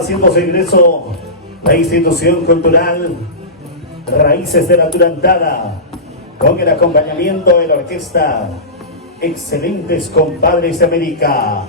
Haciendo su ingreso la institución cultural Raíces de la Aturantada, con el acompañamiento de la orquesta Excelentes Compadres de América.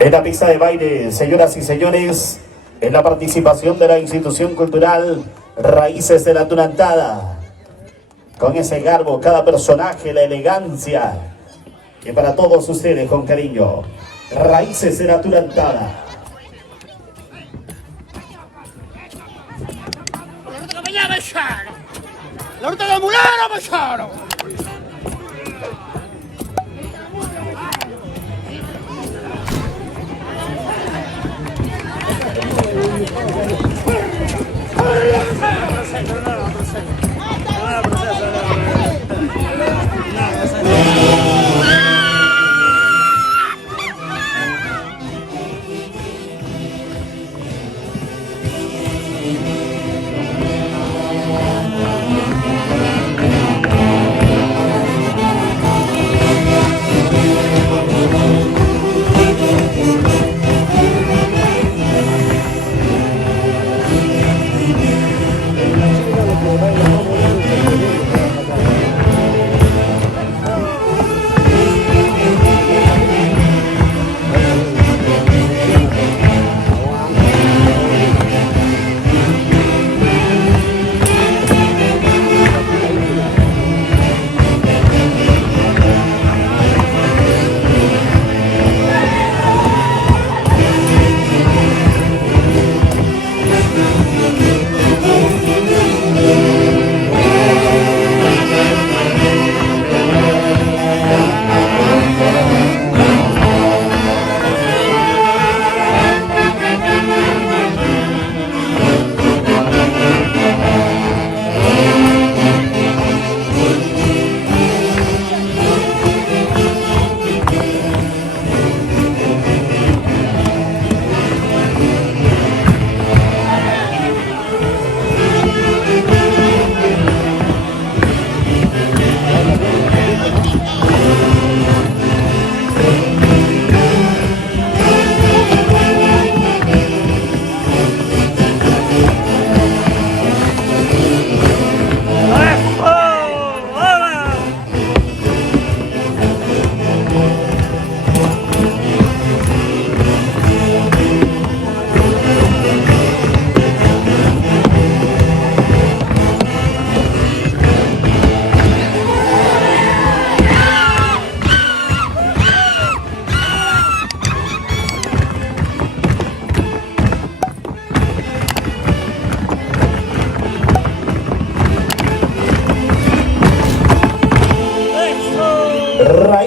En la pista de baile, señoras y señores, en la participación de la institución cultural Raíces de la Aturantada, con ese garbo, cada personaje, la elegancia, que para todos ustedes con cariño, Raíces de la Aturantada. La ruta de Mulano, Machado.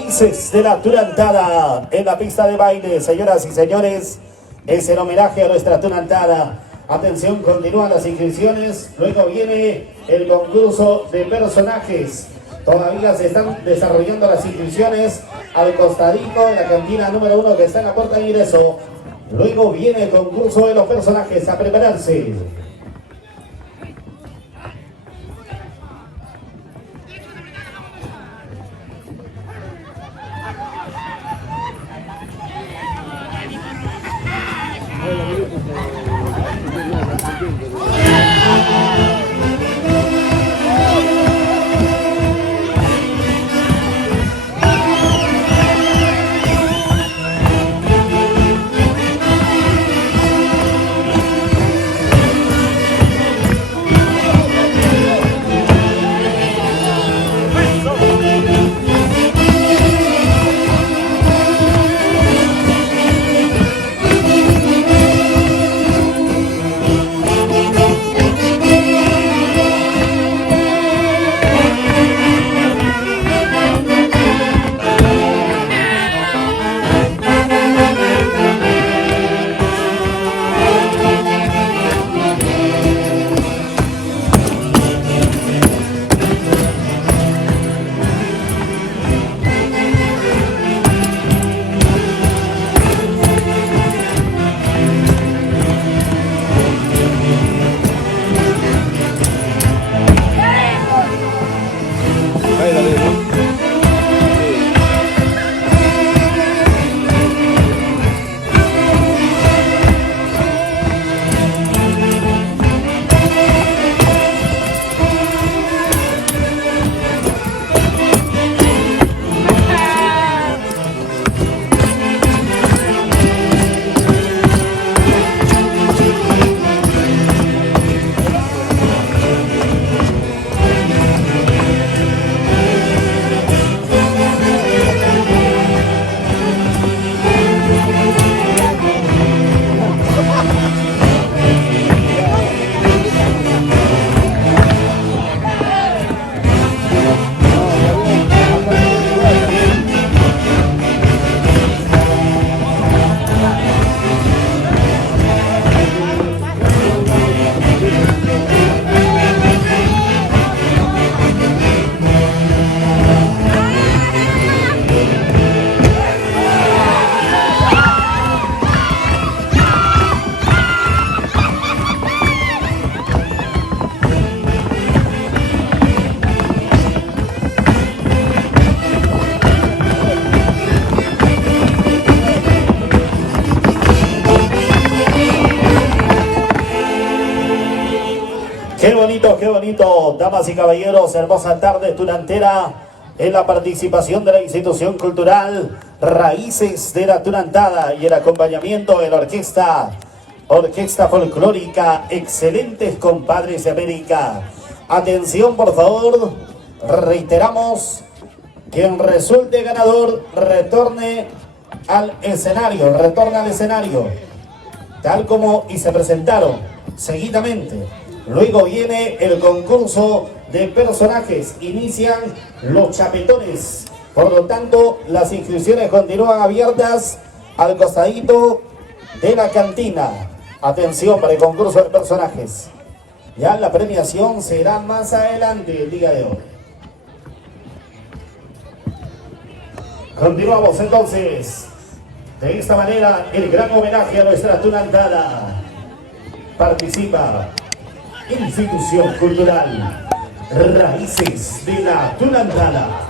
Raíces de la Aturantada en la pista de baile, señoras y señores, es el homenaje a nuestra Aturantada. Atención, continúan las inscripciones, luego viene el concurso de personajes. Todavía se están desarrollando las inscripciones al costadito de la cantina número 1 que está en la puerta de ingreso. Luego viene el concurso de los personajes, a prepararse. Qué bonito, damas y caballeros, hermosa tarde tunantera en la participación de la institución cultural Raíces de la Tunantada y el acompañamiento de la orquesta folclórica Excelentes Compadres de América. Atención, por favor, reiteramos, quien resulte ganador retorne al escenario, tal como y se presentaron seguidamente. Luego viene el concurso de personajes. Inician los chapetones. Por lo tanto, las inscripciones continúan abiertas al costadito de la cantina. Atención para el concurso de personajes. Ya la premiación será más adelante el día de hoy. Continuamos entonces. De esta manera, el gran homenaje a nuestra Tunantada. Participa Institución Cultural Raíces de la Tunantada.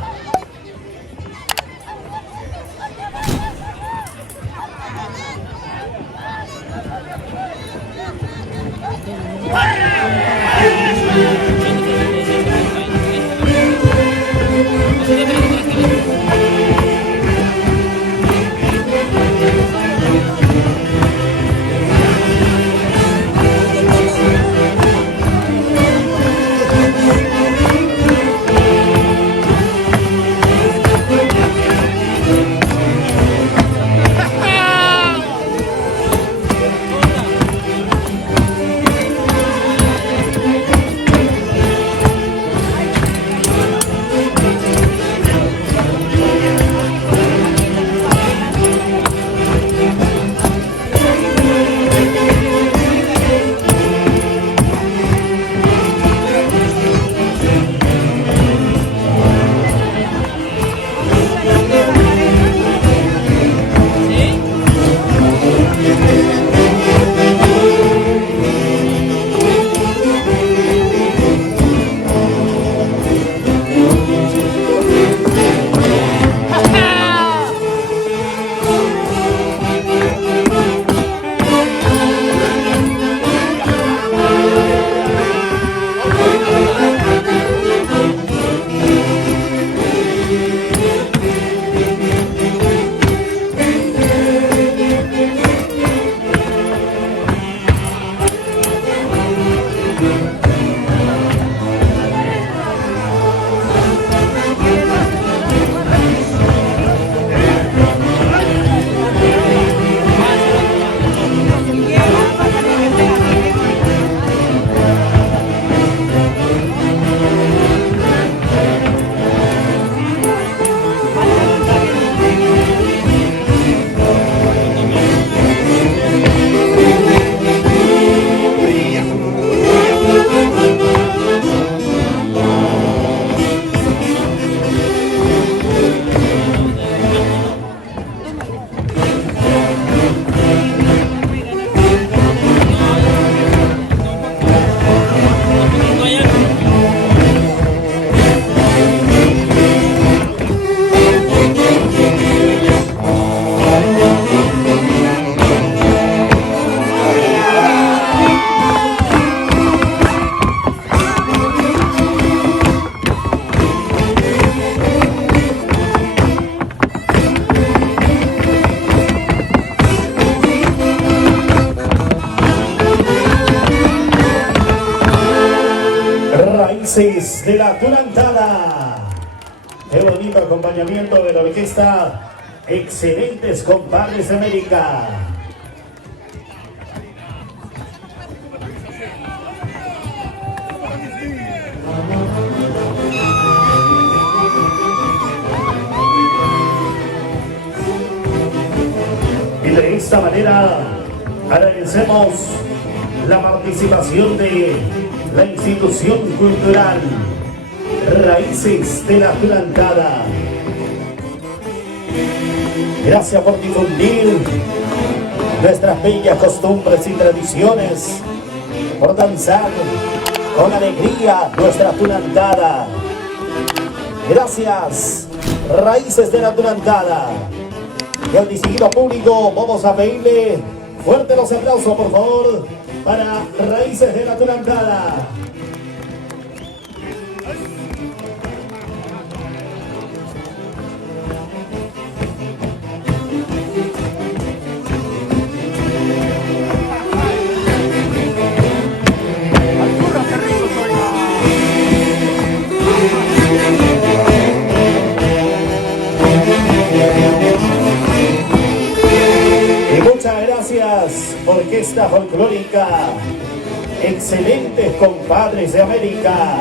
Raíces de la Aturantada. Qué bonito acompañamiento de la orquesta. Excelentes compadres de América. Y de esta manera agradecemos la participación de la institución cultural Raíces de la Aturantada. Gracias por difundir nuestras bellas costumbres y tradiciones, por danzar con alegría nuestra Aturantada. Gracias, Raíces de la Aturantada. Y al distinguido público vamos a pedirle fuerte los aplausos, por favor, para Raíces de la Aturantada. Y muchas gracias, Orquesta Folclórica. Excelentes compadres de América.